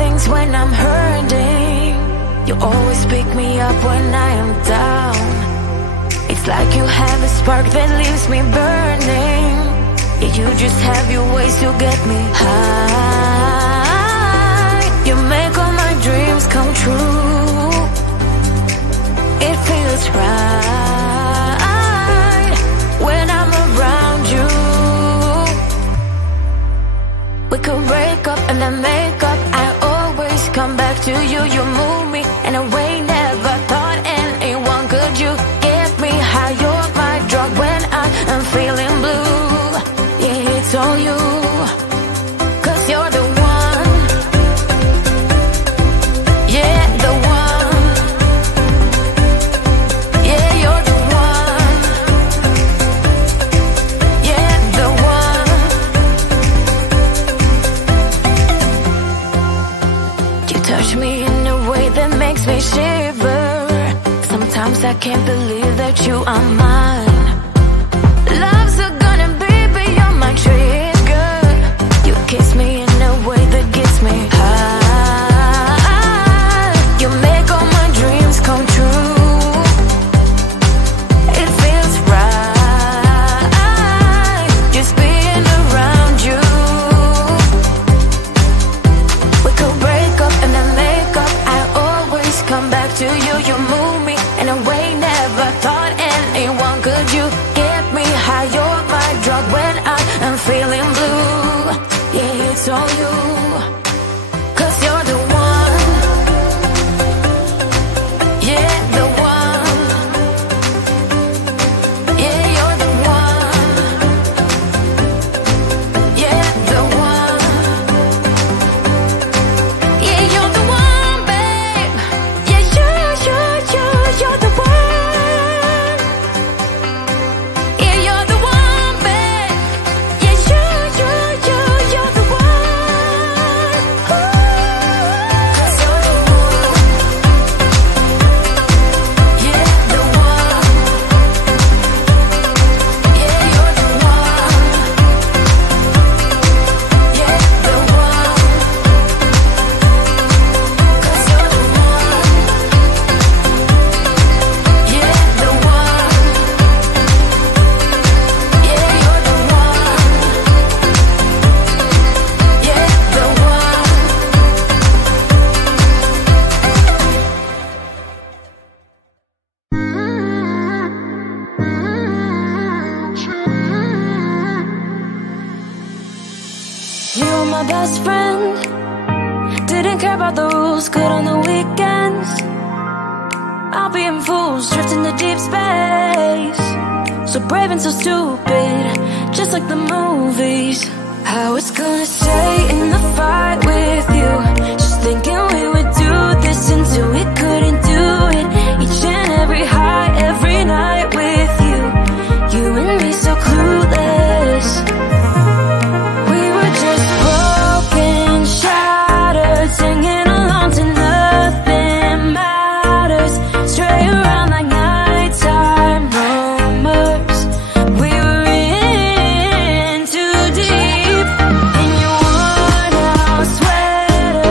things when I'm hurting. You always pick me up when I am down. It's like you have a spark that leaves me burning. Yeah, you just have your ways to get me high. You make all my dreams come true. It feels right when I'm around you. We could break up and then make up. I always come back to you. You move me in a way never thought anyone could. You get me high. You're my drug when I am feeling blue. Yeah, it's all you, 'cause you're the one. Yeah, the one. Yeah, you're the one. Yeah, the one. You touch me in a way that makes me shiver. Sometimes I can't believe that you are mine. Love's a gun and baby you're my trigger. You kiss me in a way that gets me high. You make all my dreams come true. It feels right just being around you. We could break up and then make up. I always come back to you. You move me in a way never thought anyone could. You get me high. You're my drug when I am feeling blue. Yeah, it's all you, 'cause you're the one. Yeah, the one. Yeah, you're the one. Yeah, the one. Yeah, you're the one, babe. Yeah, you're the one. Yeah, you're the one, babe. Yeah, you're the one. Ooh. 'Cause you're the one. Yeah, the one. Yeah, you're the one. Yeah, the one. 'Cause you're the one. Yeah, the one. Yeah, you're the one. Yeah, the one. You were my best friend. Didn't care about the rules, good on the weekends. I'll be in fools, drifting to deep space. So brave and so stupid, just like the movies. I was gonna stay in the fight with you, just thinking we would do this until we couldn't do it. Each and every high, every night with you. You and me so clueless. We were just broken, shattered, singing along to nothing matters. Stray around like nighttime rumors. We were in too deep in your worn out sweater.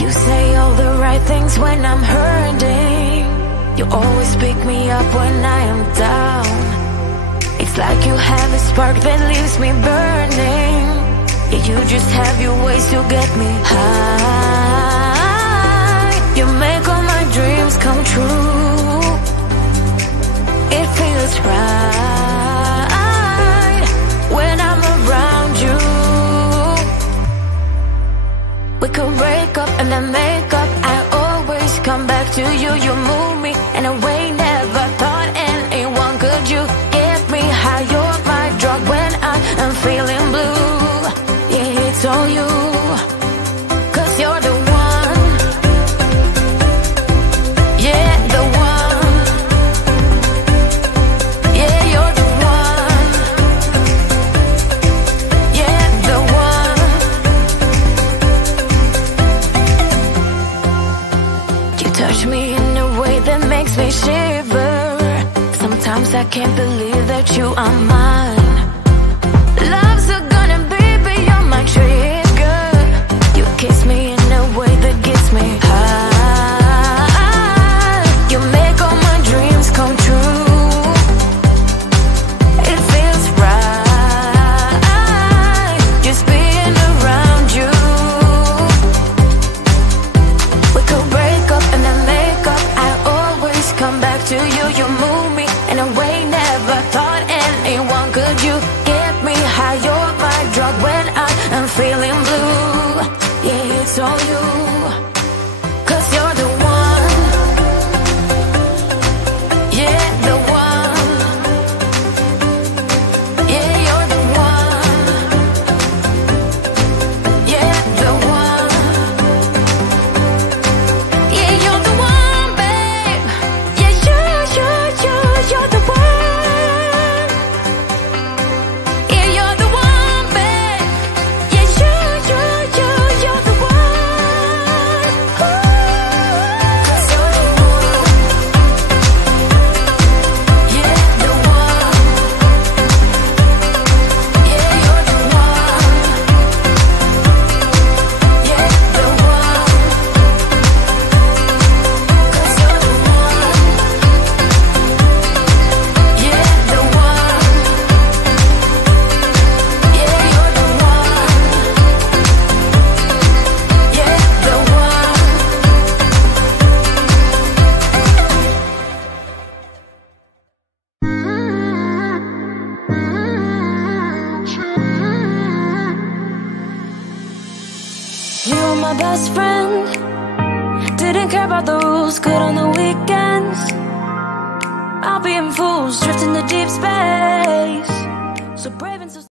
You say all the right things when I'm hurting. You always pick me up when I am down. It's like you have a spark that leaves me burning. Yeah, you just have your ways to get me high. You make all my dreams come true. It feels right when I'm around you. We could break up and then make up. I always come back to you. You move me in a way never thought anyone could. You get me high. You're my drug when I am feeling blue. Yeah, it's all you, 'cause you're the one. Yeah, the one. Yeah, you're the one. Yeah, the one. You touch me in a way that makes me shiver. Sometimes I can't believe that you are mine. Love's a gun and baby, you're my trigger. You kiss me in a way that gets me high. You make all my dreams come true. It feels right just being around you. We could break up and then make up. I always come back to you. You move me in a way never thought anyone could. it's all you. 'Cause you're the one. Yeah, the one. Yeah, you're the one. Yeah, the one. Yeah, you're the one, babe. Yeah, you're the one. Yeah, you're the one, babe. Yeah, you're the one. Ooh. 'Cause you're the one. Yeah, the one. Yeah, you're the one. Yeah, the one. 'Cause you're the one. Yeah, the one. Yeah, you're the one. Yeah, the one. You were my best friend. Didn't care about the rules, good on the weekends. I'll be in fools, drifting to deep space. So brave and so